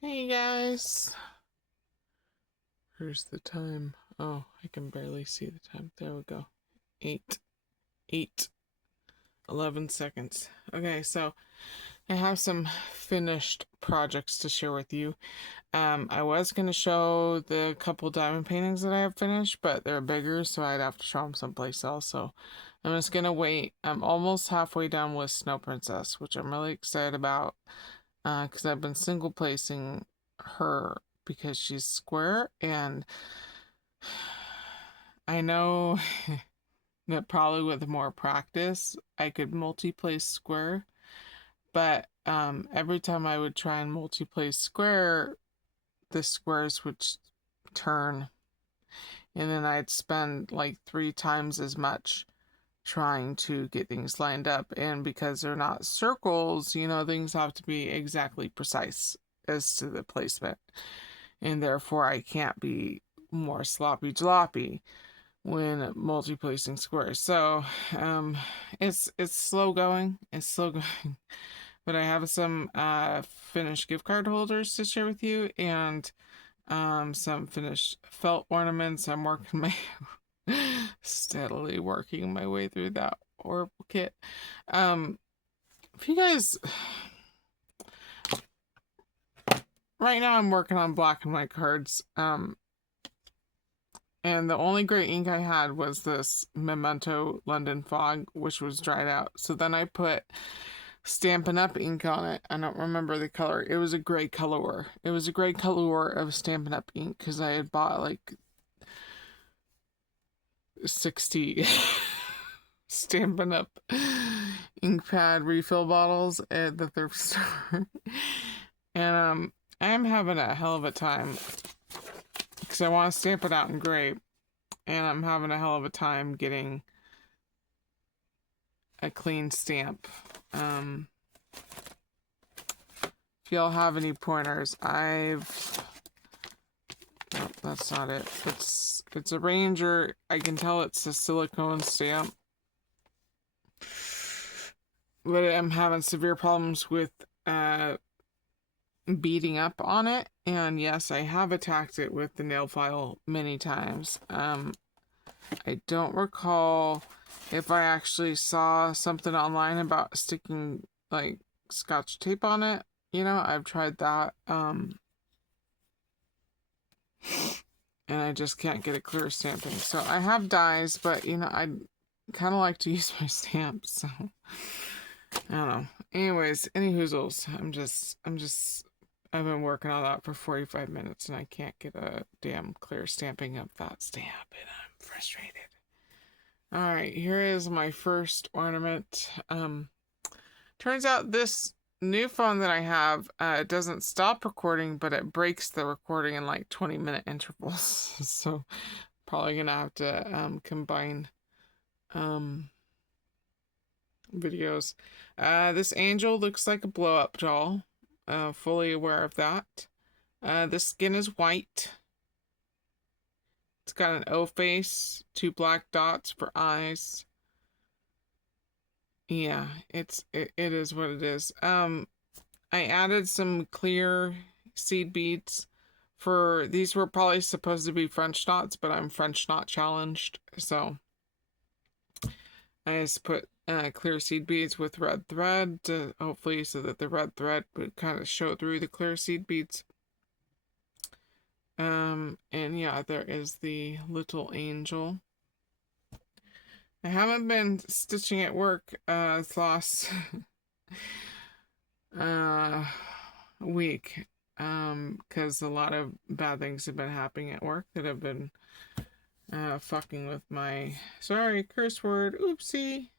Hey guys, here's the time. Oh, I can barely see the time. There we go. 8, 8, 11 seconds. Okay, so I have some finished projects to share with you. I was going to show the couple diamond paintings that I have finished, but they're bigger, so I'd have to show them someplace else. So I'm just going to wait. I'm almost halfway done with Snow Princess, which I'm really excited about. Because I've been single placing her because she's square, and I know that probably with more practice I could multi-place square, but every time I would try and multi-place square, the squares would turn, and then I'd spend like 3 times as much trying to get things lined up. And because they're not circles, things have to be exactly precise as to the placement, and therefore I can't be more sloppy jalopy when multi-placing squares. So it's slow going. It's slow going. But I have some finished gift card holders to share with you, and some finished felt ornaments. I'm working my steadily working my way through that horrible kit. If you guys, right now I'm working on black and white cards. And the only gray ink I had was this Memento London Fog, which was dried out. So then I put Stampin' Up ink on it. I don't remember the color. It was a gray color. It was a gray color of Stampin' Up ink because I had bought like 60 Stampin' Up ink pad refill bottles at the thrift store. And I'm having a hell of a time because I want to stamp it out in gray, and I'm having a hell of a time getting a clean stamp. If y'all have any pointers, nope, that's not it. It's a Ranger. I can tell it's a silicone stamp, but I'm having severe problems with beating up on it. And yes, I have attacked it with the nail file many times. I don't recall if I actually saw something online about sticking like scotch tape on it. I've tried that. And I just can't get a clear stamping. So I have dies, but I kind of like to use my stamps, so I don't know. Anyways, any hoozles. I've been working on that for 45 minutes and I can't get a damn clear stamping of that stamp, and I'm frustrated. Alright, here is my first ornament. Turns out this new phone that I have doesn't stop recording, but it breaks the recording in like 20-minute intervals. So probably gonna have to combine videos. This angel looks like a blow-up doll. Fully aware of that. The skin is white. It's got an O face, 2 black dots for eyes. Yeah, it is what it is. I added some clear seed beads for these. Were probably supposed to be French knots, but I'm French knot challenged, so I just put clear seed beads with red thread to hopefully so that the red thread would kind of show through the clear seed beads. And yeah, there is the little angel. I haven't been stitching at work this last week because a lot of bad things have been happening at work that have been fucking with my, sorry, curse word, oopsie.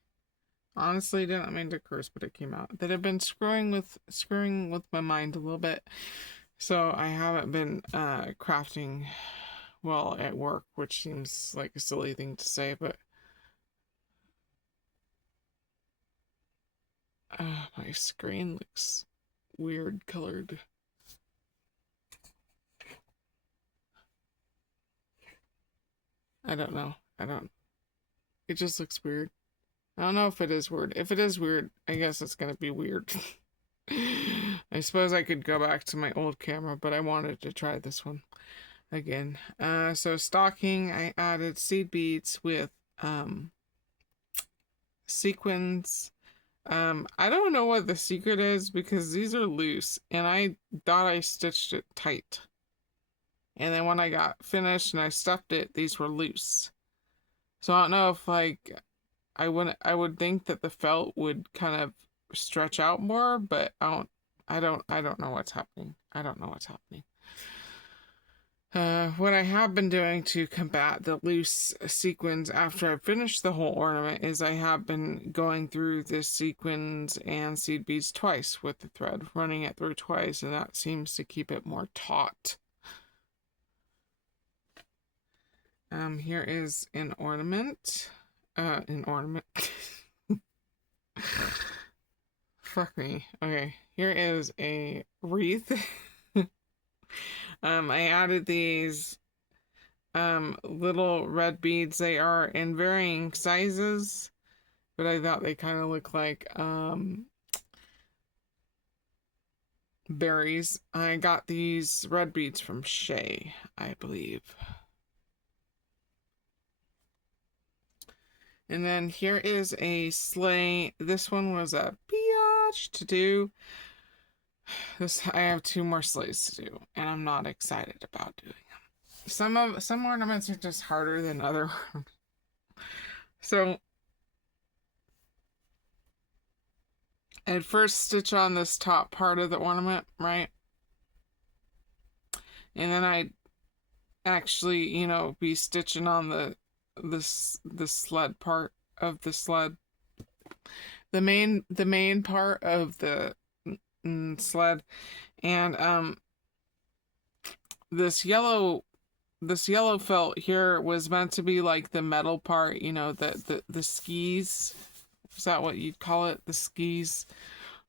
Honestly, didn't mean to curse, but it came out. That have been screwing with my mind a little bit. So I haven't been crafting well at work, which seems like a silly thing to say, but my screen looks weird colored. I don't know. It just looks weird. I don't know if it is weird. If it is weird, I guess it's gonna be weird. I I suppose I could go back to my old camera, but I wanted to try this one again. So stocking, I added seed beads with sequins. I don't know what the secret is because these are loose and I thought I stitched it tight. And then when I got finished and I stuffed it, these were loose. So I don't know if like I would think that the felt would kind of stretch out more, but I don't know what's happening. I don't know what's happening. What I have been doing to combat the loose sequins after I've finished the whole ornament is I have been going through the sequins and seed beads twice with the thread, running it through twice, and that seems to keep it more taut. Here is an ornament. An ornament. Fuck me. Okay, here is a wreath. I added these little red beads. They are in varying sizes, but I thought they kind of look like berries. I got these red beads from Shay, I believe. And then here is a sleigh. This one was a biatch to do. I have 2 more sleighs to do, and I'm not excited about doing them. Some ornaments are just harder than other ones. So I'd first stitch on this top part of the ornament, right? And then I'd actually, you know, be stitching on the sled part of the sled. The main part of the sled, and this yellow felt here was meant to be like the metal part, you know, the skis. Is that what you'd call it? The skis.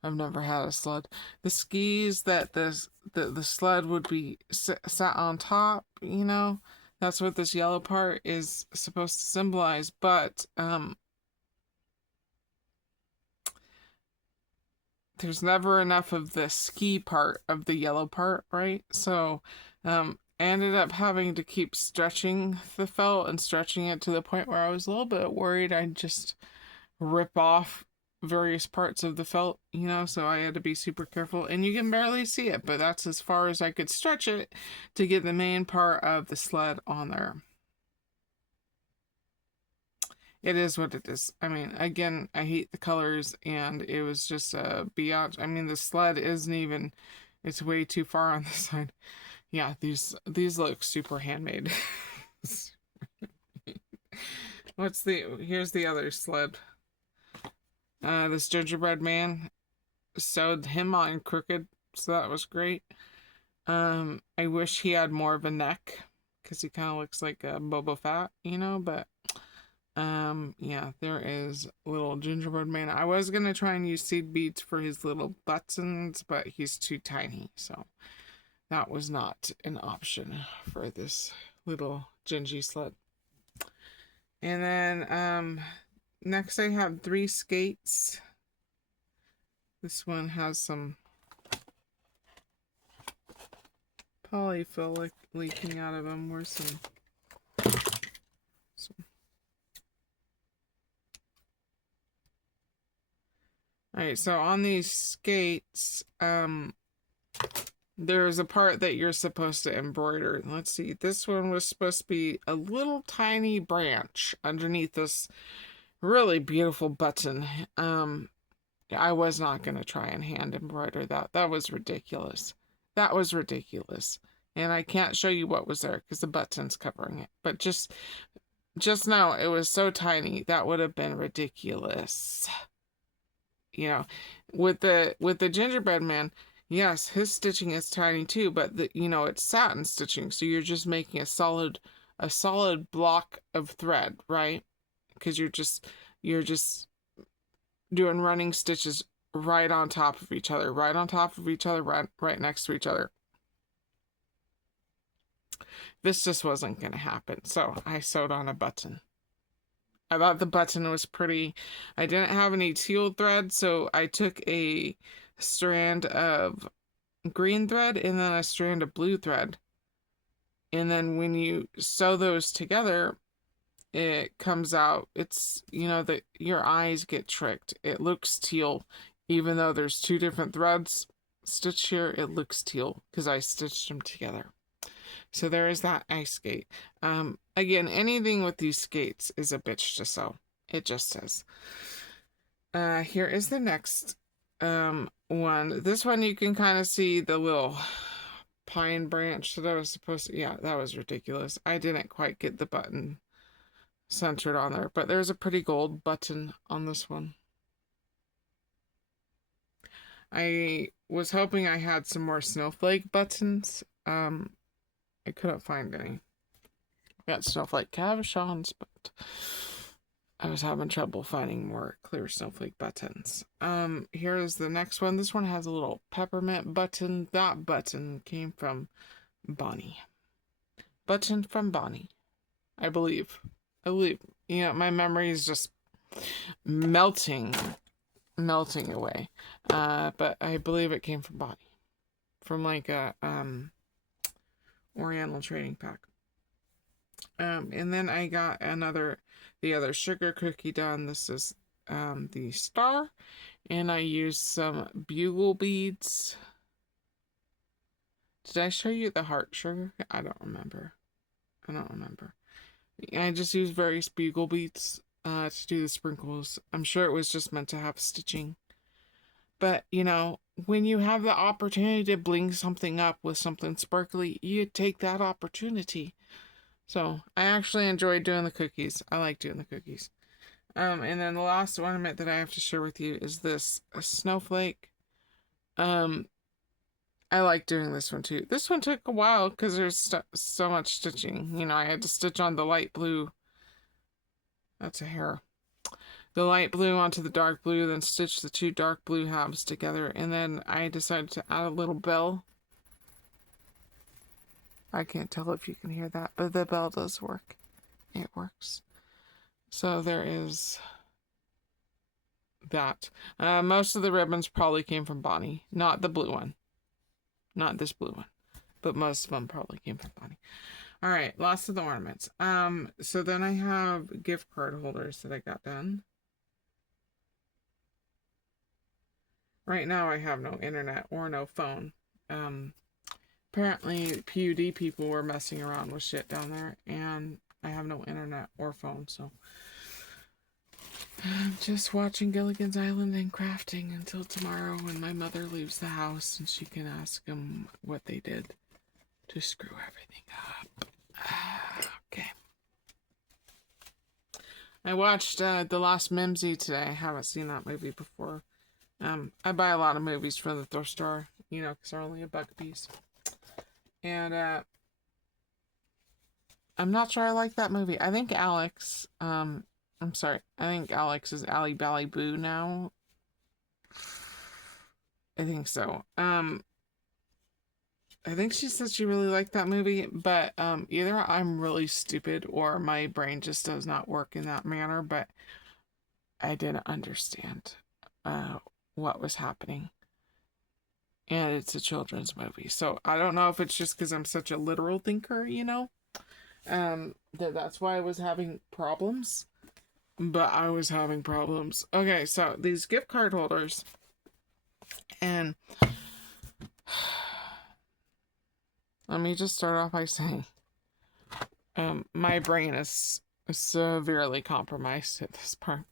I've never had a sled. The skis that the sled would be sat on top, you know. That's what this yellow part is supposed to symbolize, but there's never enough of the ski part of the yellow part, right? So I ended up having to keep stretching the felt and stretching it to the point where I was a little bit worried I'd just rip off various parts of the felt, you know, so I had to be super careful. And you can barely see it, but that's as far as I could stretch it to get the main part of the sled on there. It is what it is. I mean, again, I hate the colors, and it was just a biatch. I mean, the sled isn't even, it's way too far on the side. Yeah, these look super handmade. Here's the other sled. This gingerbread man sewed him on crooked, so that was great. I wish he had more of a neck, because he kind of looks like a Boba Fett, you know, but yeah, there is little gingerbread man. I was gonna try and use seed beads for his little buttons, but he's too tiny, so that was not an option for this little gingy sled. And then next I have 3 skates. This one has some polyfill leaking out of them. Where's some Alright, so on these skates, there's a part that you're supposed to embroider. Let's see, this one was supposed to be a little tiny branch underneath this really beautiful button. I was not going to try and hand embroider that. That was ridiculous. That was ridiculous. And I can't show you what was there because the button's covering it. But just now, it was so tiny, that would have been ridiculous. You know, with the gingerbread man, yes, his stitching is tiny too, but you know, it's satin stitching, so you're just making a solid block of thread, right? Because you're just doing running stitches right on top of each other, right next to each other. This just wasn't going to happen, so I sewed on a button. I thought the button was pretty. I didn't have any teal thread, so I took a strand of green thread and then a strand of blue thread. And then when you sew those together, it comes out, it's, you know, that your eyes get tricked. It looks teal, even though there's two different threads stitched here, it looks teal because I stitched them together. So there is that ice skate. Again, anything with these skates is a bitch to sew. It just is. Here is the next one. This one you can kind of see the little pine branch that I was supposed to, yeah, that was ridiculous. I didn't quite get the button centered on there, but there's a pretty gold button on this one. I was hoping I had some more snowflake buttons. I couldn't find any. I got snowflake cabochons, but I was having trouble finding more clear snowflake buttons. Here is the next one. This one has a little peppermint button. That button came from Bonnie. Button from Bonnie, I believe. You know, my memory is just melting away. But I believe it came from Bonnie. From like a Oriental trading pack. And then I got the other sugar cookie done. This is the star, and I used some bugle beads. Did I show you the heart sugar? I don't remember. I just used various bugle beads to do the sprinkles. I'm sure it was just meant to have stitching. But, you know, when you have the opportunity to bling something up with something sparkly, you take that opportunity. So, I actually enjoyed doing the cookies. I like doing the cookies. And then the last ornament that I have to share with you is this, a snowflake. I like doing this one too. This one took a while because there's so much stitching. You know, I had to stitch on the light blue. That's a hair. The light blue onto the dark blue, then stitch the two dark blue halves together. And then I decided to add a little bell. I can't tell if you can hear that, but the bell does work. It works. So there is that. Most of the ribbons probably came from Bonnie. Not the blue one. Not this blue one. But most of them probably came from Bonnie. Alright, lots of the ornaments. So then I have gift card holders that I got done. Right now I have no internet or no phone. Apparently PUD people were messing around with shit down there, and I have no internet or phone, so I'm just watching Gilligan's Island and crafting until tomorrow when my mother leaves the house and she can ask them what they did to screw everything up. Okay. I watched The Lost Mimsy today. I haven't seen that movie before. I buy a lot of movies from the thrift store, you know, because they're only $1 a piece. And I'm not sure I like that movie. I think Alex, I'm sorry, I think Alex is Ally Bally Boo now. I think so. I think she said she really liked that movie, but either I'm really stupid or my brain just does not work in that manner, but I didn't understand what was happening. And it's a children's movie, so I don't know if it's just because I'm such a literal thinker, you know, that's why I was having problems. But I was having problems. Okay, so these gift card holders, and let me just start off by saying, my brain is severely compromised at this part.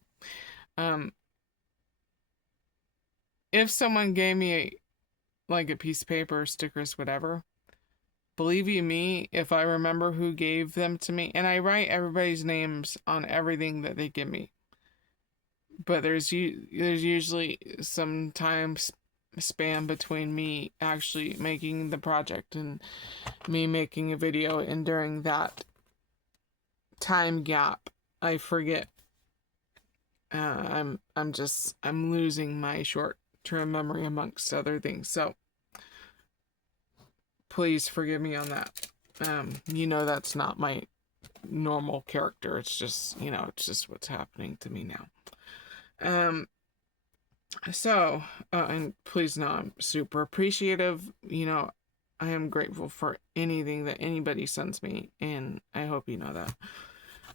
If someone gave me like a piece of paper, stickers, whatever, believe you me, if I remember who gave them to me, and I write everybody's names on everything that they give me, but there's usually some time span between me actually making the project and me making a video, and during that time gap, I forget. I'm losing my short-term memory amongst other things, so please forgive me on that. You know, that's not my normal character. It's just, you know, it's just what's happening to me now. So, and please know I'm super appreciative. You know, I am grateful for anything that anybody sends me, and I hope you know that.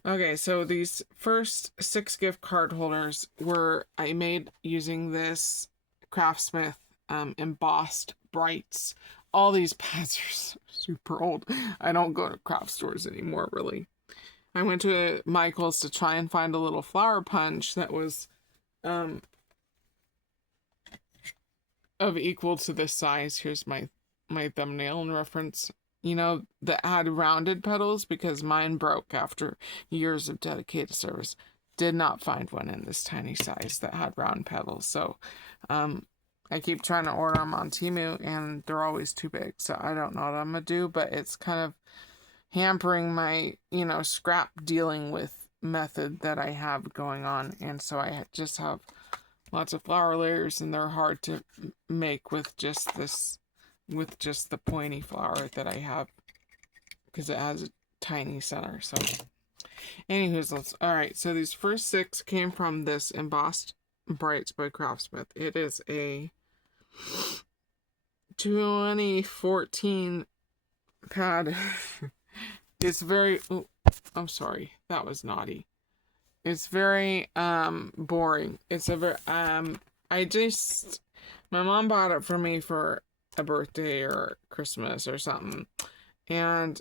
Okay, so these first 6 gift card holders were I made using this Craftsmith embossed brights. All these pads are super old. I don't go to craft stores anymore, really. I went to Michael's to try and find a little flower punch that was of equal to this size. Here's my thumbnail in reference. You know, that had rounded petals because mine broke after years of dedicated service. Did not find one in this tiny size that had round petals. So, I keep trying to order them on Temu and they're always too big. So I don't know what I'm gonna do, but it's kind of hampering my, scrap dealing with method that I have going on. And so I just have lots of flower layers and they're hard to make with just the pointy flower that I have because it has a tiny center. So anywho's, alright, so these first 6 came from this embossed brights by Craftsmith. It is a 2014 pad. It's very, oh, I'm sorry, that was naughty. It's very boring. It's a very my mom bought it for me for a birthday or Christmas or something. And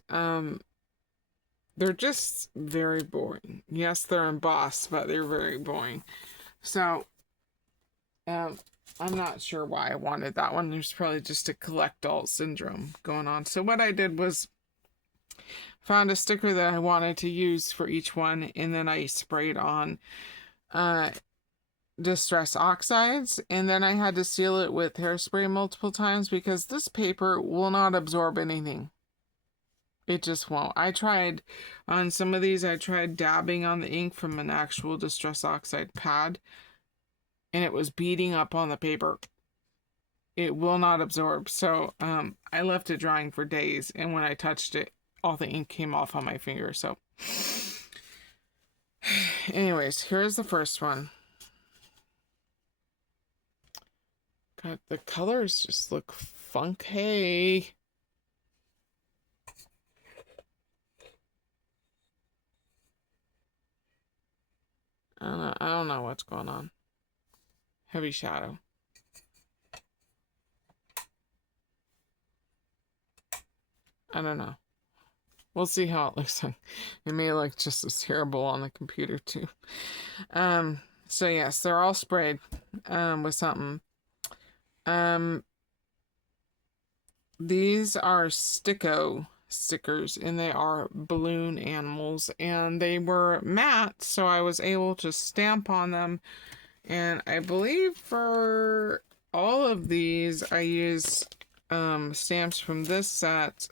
they're just very boring. Yes, they're embossed, but they're very boring. So I'm not sure why I wanted that one. There's probably just a collect-all syndrome going on. So what I did was found a sticker that I wanted to use for each one, and then I sprayed on Distress Oxides, and then I had to seal it with hairspray multiple times because this paper will not absorb anything. It just won't. I tried on some of these, I tried dabbing on the ink from an actual Distress Oxide pad, and it was beating up on the paper. It will not absorb. So I left it drying for days, and when I touched it, all the ink came off on my finger. So anyways, here's the first one. God, the colors just look funky. I don't know what's going on. Heavy shadow. I don't know. We'll see how it looks like. It may look just as terrible on the computer too. So yes, they're all sprayed with something. These are Sticko stickers, and they are balloon animals, and they were matte, so I was able to stamp on them. And I believe for all of these, I use stamps from this set.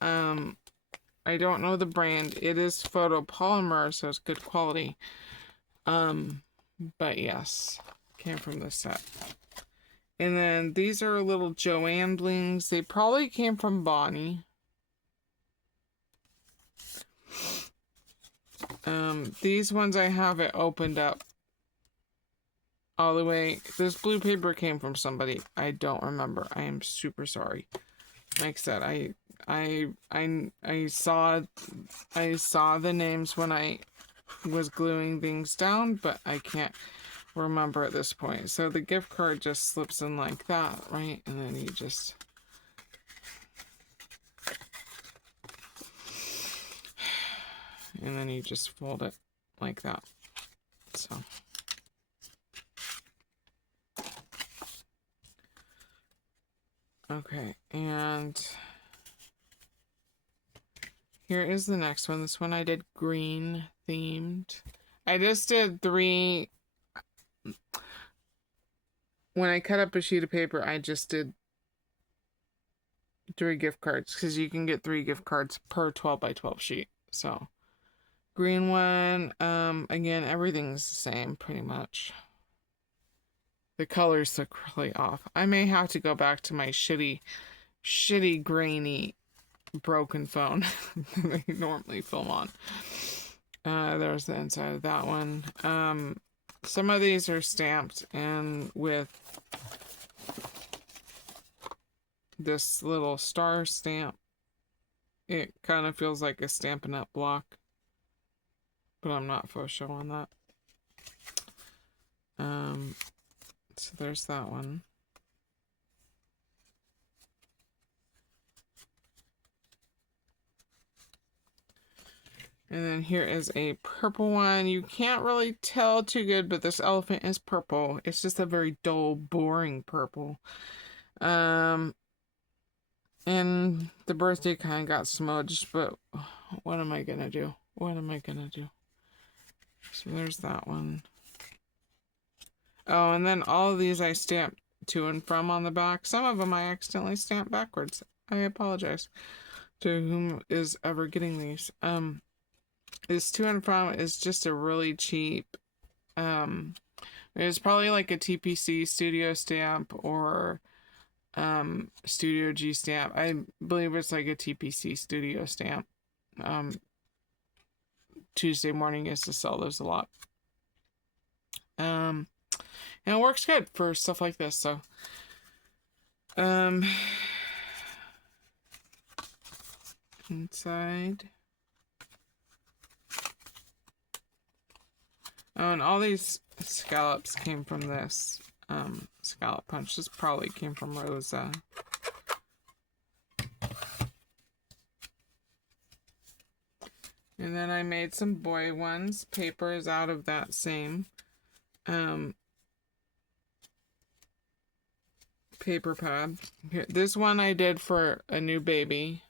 I don't know the brand. It is photopolymer, so it's good quality. But yes, came from this set. And then these are little Joanne blings. They probably came from Bonnie. These ones I have it opened up all the way. This blue paper came from somebody. I don't remember. I am super sorry. Like I said, I saw the names when I was gluing things down, but I can't remember at this point. So the gift card just slips in like that, right? And then you just fold it like that. So okay, and here is the next one. This one I did green themed. I just did 3. When I cut up a sheet of paper, I just did 3 gift cards because you can get 3 gift cards per 12 by 12 sheet. So green one, again, everything's the same pretty much. The colors look really off. I may have to go back to my shitty grainy broken phone that I normally film on. There's the inside of that one. some of these are stamped, and with this little star stamp, it kind of feels like a Stampin' Up! Block, but I'm not for sure on that. So there's that one. And then here is a purple one. You can't really tell too good, but this elephant is purple. It's just a very dull, boring purple. And the birthday kind of got smudged, but what am I gonna do? What am I gonna do? So there's that one. Oh, and then all of these I stamped to and from on the back. Some of them I accidentally stamped backwards. I apologize to whom is ever getting these. This to and from is just a really cheap, it's probably like a TPC studio stamp or Studio G stamp. I believe it's like a TPC studio stamp. Tuesday morning used to sell those a lot. And it works good for stuff like this. So inside. Oh, and all these scallops came from this scallop punch. This probably came from Rosa. And then I made some boy ones. Paper is out of that same paper pad. Here, this one I did for a new baby.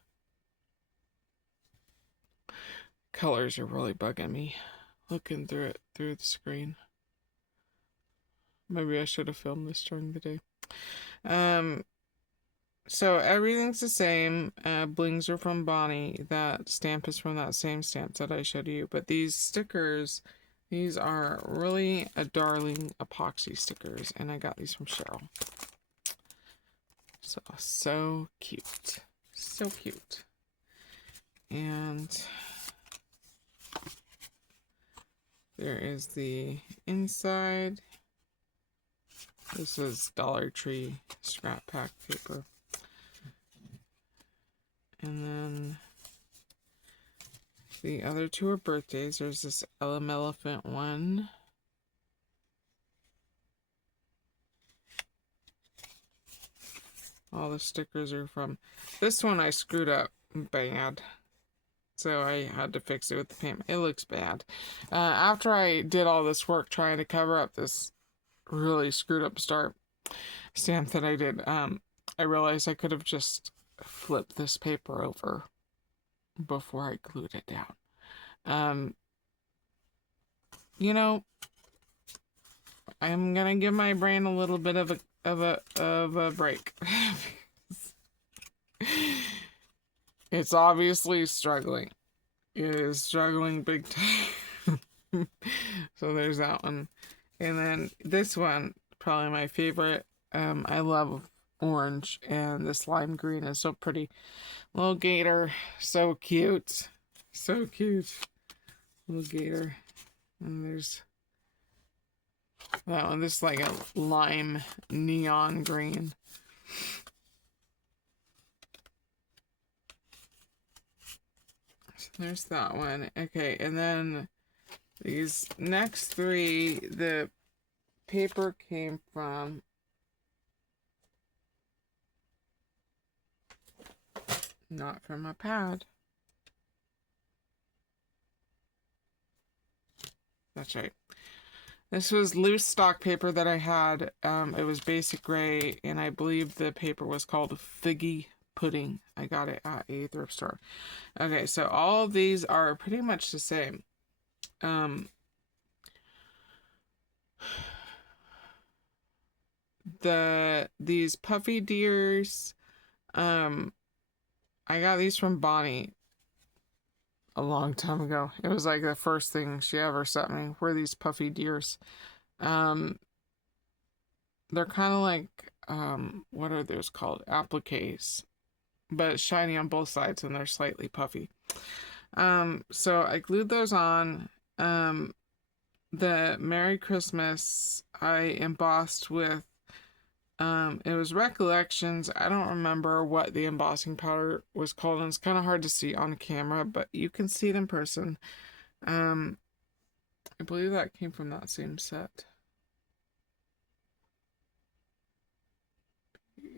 Colors are really bugging me. Looking through it through the screen. Maybe I should have filmed this during the day. So everything's the same. Blings are from Bonnie. That stamp is from that same stamp that I showed you. But these stickers, these are really a darling epoxy stickers. And I got these from Cheryl. So cute. So cute. And there is the inside. This is Dollar Tree scrap pack paper. And then the other two are birthdays. There's this Elephant one. All the stickers are from this one. I screwed up bad, so I had to fix it with the paint. It looks bad. After I did all this work trying to cover up this really screwed up stamp that I did, I realized I could have just flipped this paper over before I glued it down. You know, I'm gonna give my brain a little bit of a break. It's obviously struggling. It is struggling big time. So there's that one. And then this one, probably my favorite. I love orange, and this lime green is so pretty. Little gator, so cute. So cute. Little gator. And there's that one. This is like a lime neon green. So there's that one. Okay, and then these next three, the paper came from not from a pad. That's right. This was loose stock paper that I had. It was basic gray, and I believe the paper was called Figgy Pudding. I got it at a thrift store. Okay, so all of these are pretty much the same. These puffy deers, I got these from Bonnie a long time ago. It was like the first thing she ever sent me were these puffy deers. They're kind of like, what are those called? Appliques, but shiny on both sides, and they're slightly puffy. So I glued those on. the Merry Christmas I embossed with, it was Recollections. I don't remember what the embossing powder was called, and it's kind of hard to see on camera, but you can see it in person. I believe that came from that same set.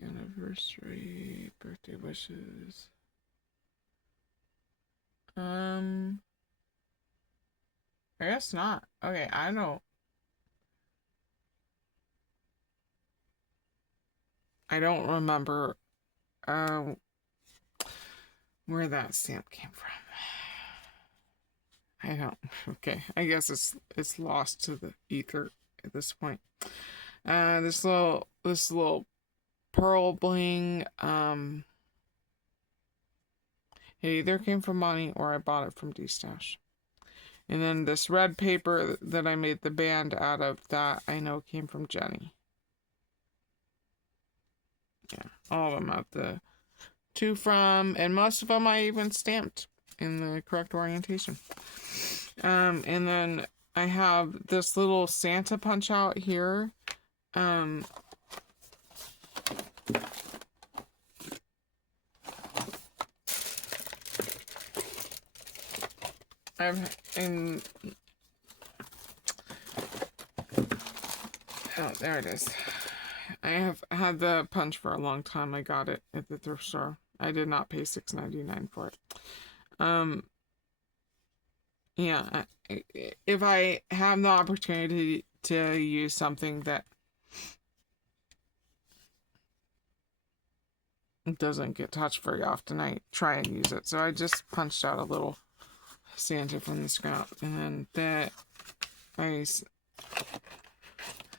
Anniversary, birthday wishes. I guess not. Okay, I don't remember uh where that stamp came from. I don't. Okay, I guess it's lost to the ether at this point. This little pearl bling. It either came from Monty or I bought it from D-Stash. And then this red paper that I made the band out of, that I know came from Jennie. Yeah, all of them out the to from, and most of them I even stamped in the correct orientation. And then I have this little Santa punch out here. Oh, there it is. I have had the punch for a long time. I got it at the thrift store. I did not pay $6.99 for it. Yeah, if I have the opportunity to use something that doesn't get touched very often, I try and use it. So I just punched out a little Santa from the scrap, and then I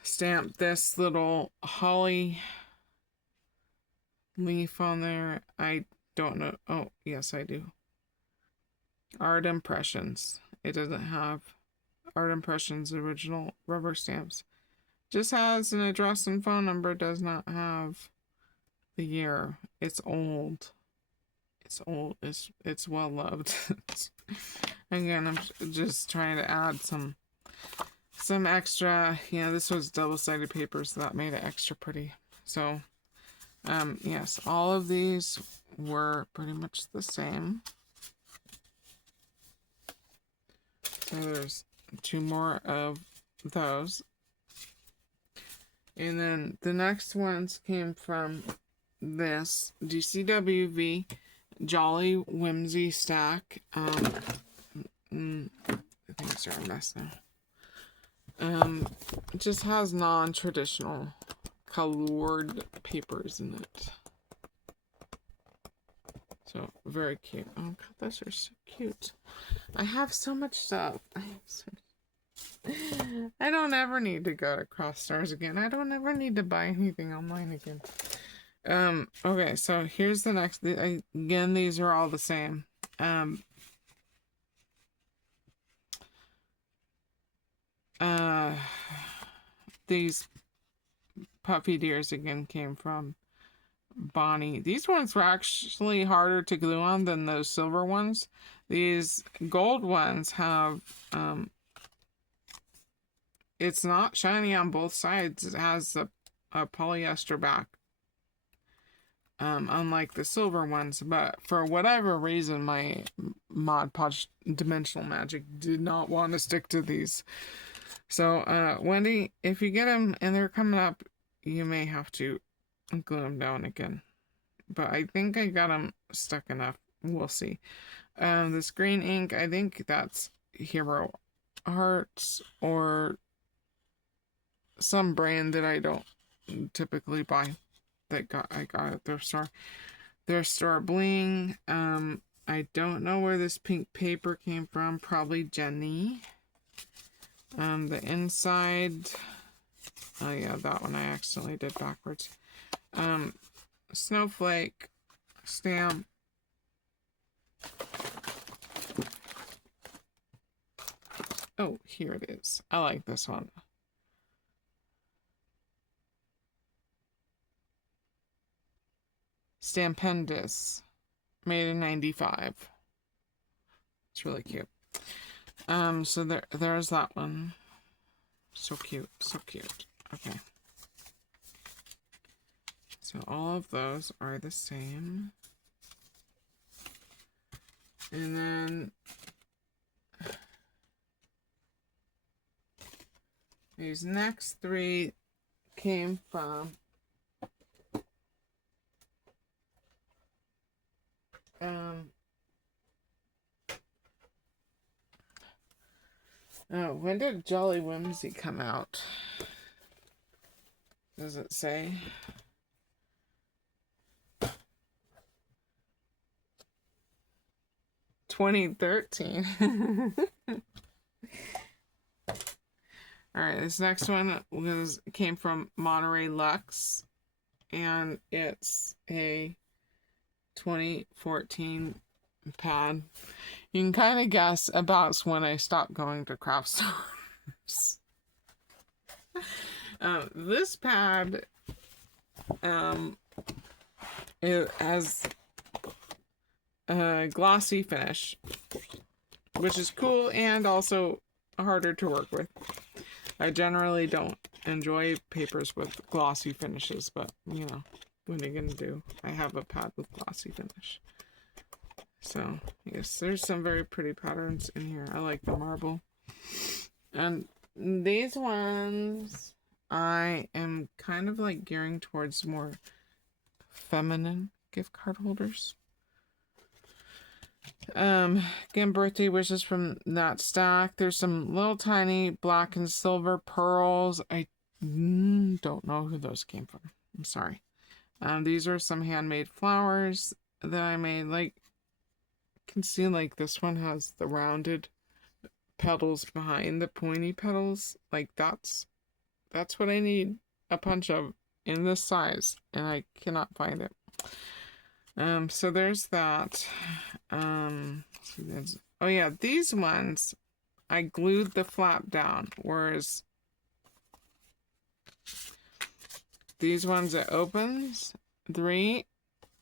stamped this little holly leaf on there. I don't know. Oh, yes, I do. Art Impressions. It doesn't have Art Impressions original rubber stamps. Just has an address and phone number. Does not have the year. It's old. It's old. It's well loved. Again, I'm just trying to add some extra. Yeah, this was double-sided paper, so that made it extra pretty. So, yes, all of these were pretty much the same. So there's 2 more of those. And then the next ones came from this DCWV Jolly Whimsy stack. I think it's a mess now. It just has non-traditional colored papers in it. So very cute. Oh god, those are so cute. I have so much stuff. I don't ever need to go to Cross Stars again. I don't ever need to buy anything online again. Okay, so here's the next. Again, these are all the same. These puffy deers again came from Bonnie. These ones were actually harder to glue on than those silver ones. These gold ones have, it's not shiny on both sides. It has a polyester back. Unlike the silver ones, but for whatever reason, my Mod Podge Dimensional Magic did not want to stick to these. So, Wendy, if you get them and they're coming up, you may have to glue them down again. But I think I got them stuck enough. We'll see. This green ink, I think that's Hero Hearts or some brand that I don't typically buy. I got at their store. Their store bling. I don't know where this pink paper came from. Probably Jennie. The inside. Oh yeah, that one I accidentally did backwards. Snowflake stamp. Oh, here it is. I like this one. Stampendous, made in 95. It's really cute. So there's that one. So cute, so cute. Okay. So all of those are the same. And then these next three came from oh, when did Jolly Whimsy come out? Does it say? $2013. All right, this next one came from Monterey Luxe, and it's a 2014 pad. You can kind of guess about when I stopped going to craft stores. This pad, it has a glossy finish, which is cool and also harder to work with. I generally don't enjoy papers with glossy finishes, but you know, what are you gonna do? I have a pad with glossy finish. So, yes, there's some very pretty patterns in here. I like the marble. And these ones, I am kind of like gearing towards more feminine gift card holders. Again, birthday wishes from that stack. There's some little tiny black and silver pearls. I don't know who those came from. I'm sorry. These are some handmade flowers that I made. Like, you can see like this one has the rounded petals behind the pointy petals. Like that's what I need a bunch of in this size, and I cannot find it. So there's that. Oh yeah, these ones I glued the flap down, whereas these ones it opens.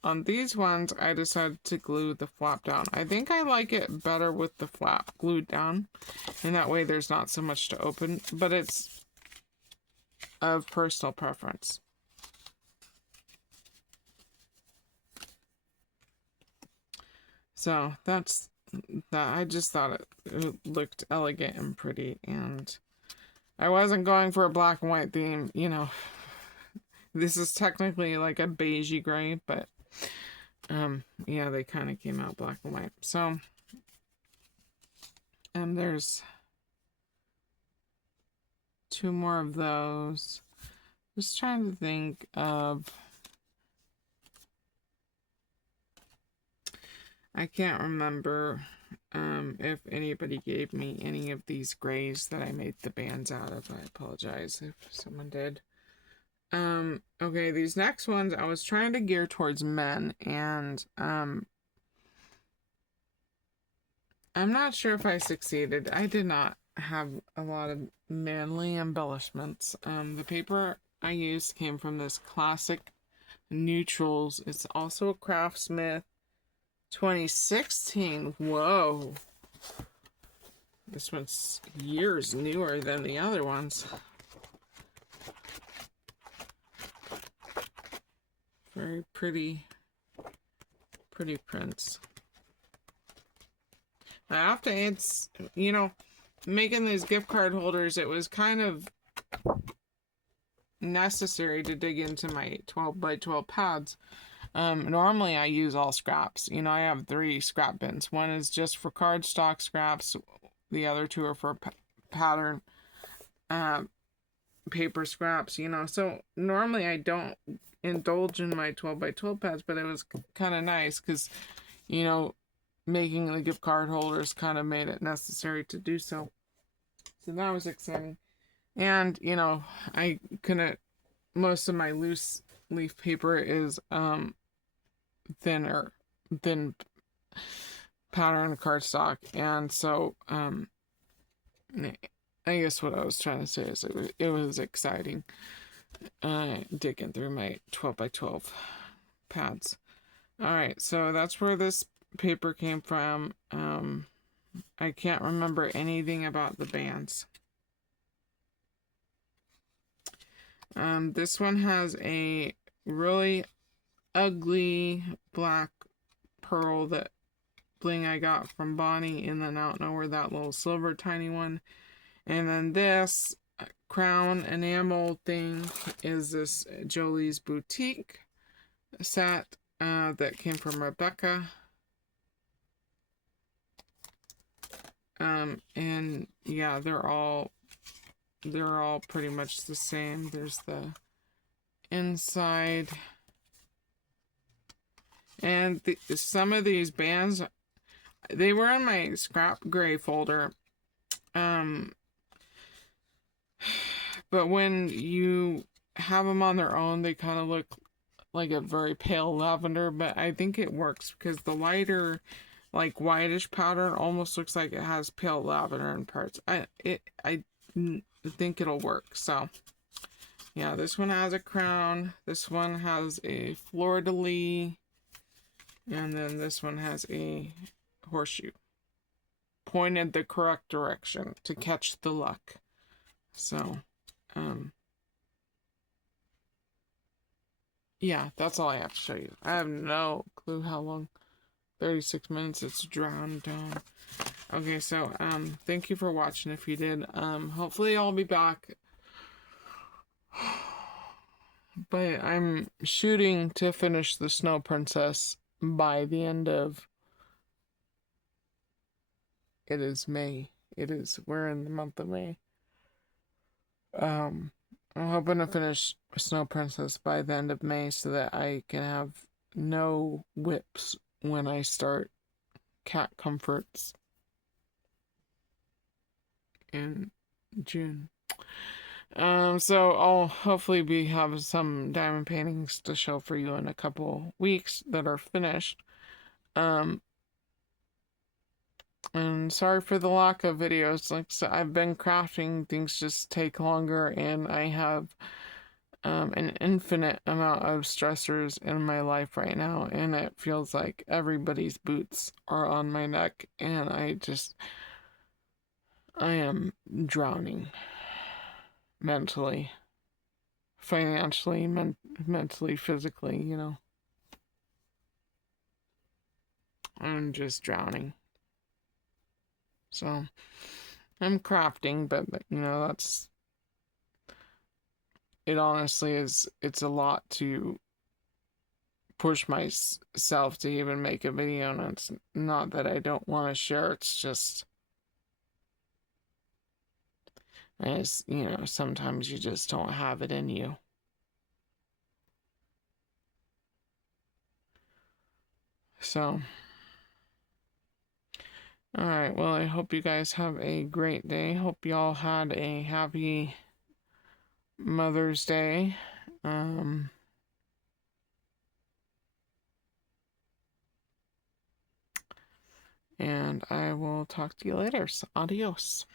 On these ones I decided to glue the flap down. I think I like it better with the flap glued down, and that way there's not so much to open, but it's of personal preference. So that's that. I just thought it looked elegant and pretty, and I wasn't going for a black and white theme, you know. This is technically like a beigey gray, but yeah, they kind of came out black and white. So there's 2 more of those. Just trying to think of, I can't remember if anybody gave me any of these grays that I made the bands out of. I apologize if someone did. Okay, these next ones I was trying to gear towards men, and I'm not sure if I succeeded. I did not have a lot of manly embellishments. The paper I used came from this classic Neutrals. It's also a Craftsmith 2016. Whoa. This one's years newer than the other ones. Very pretty prints. After it's, you know, making these gift card holders, it was kind of necessary to dig into my 12 by 12 pads. Normally I use all scraps. You know, I have 3 scrap bins. One is just for cardstock scraps. The other 2 are for pattern paper scraps, you know. So normally I don't indulge in my 12 by 12 pads, but it was kind of nice because, you know, making the gift card holders kind of made it necessary to do so. So that was exciting. And, you know, I couldn't, most of my loose leaf paper is thin pattern cardstock, and so I guess what I was trying to say is it was exciting digging through my 12 by 12 pads. Alright, so that's where this paper came from. I can't remember anything about the bands. This one has a really ugly black pearl that bling I got from Bonnie, and then I don't know where that little silver tiny one. And then this crown enamel thing is this Jolie's Boutique set that came from Rabecca. And yeah, they're all pretty much the same. There's the inside. And some of these bands, they were in my scrap gray folder. But when you have them on their own, they kind of look like a very pale lavender, but I think it works because the lighter, like whitish powder almost looks like it has pale lavender in parts. I think it'll work. So yeah, this one has a crown, this one has a fleur-de-lis, and then this one has a horseshoe pointed the correct direction to catch the luck. So yeah, that's all I have to show you. I have no clue how long. 36 minutes, it's drowned down. Okay, so thank you for watching if you did. Hopefully I'll be back. But I'm shooting to finish the Snow Princess by the end of, it is May. We're in the month of May. I'm hoping to finish Snow Princess by the end of May so that I can have no whips when I start Cat Comforts in June. So I'll hopefully have some diamond paintings to show for you in a couple weeks that are finished. And sorry for the lack of videos. Like so I've been crafting, things just take longer, and I have an infinite amount of stressors in my life right now, and it feels like everybody's boots are on my neck, and I am drowning mentally, financially, mentally, physically, you know. I'm just drowning. So I'm crafting, but you know, it honestly it's a lot to push myself to even make a video, and it's not that I don't want to share, it's just as you know, sometimes you just don't have it in you. So alright, well, I hope you guys have a great day. Hope y'all had a happy Mother's Day. And I will talk to you later. So adios.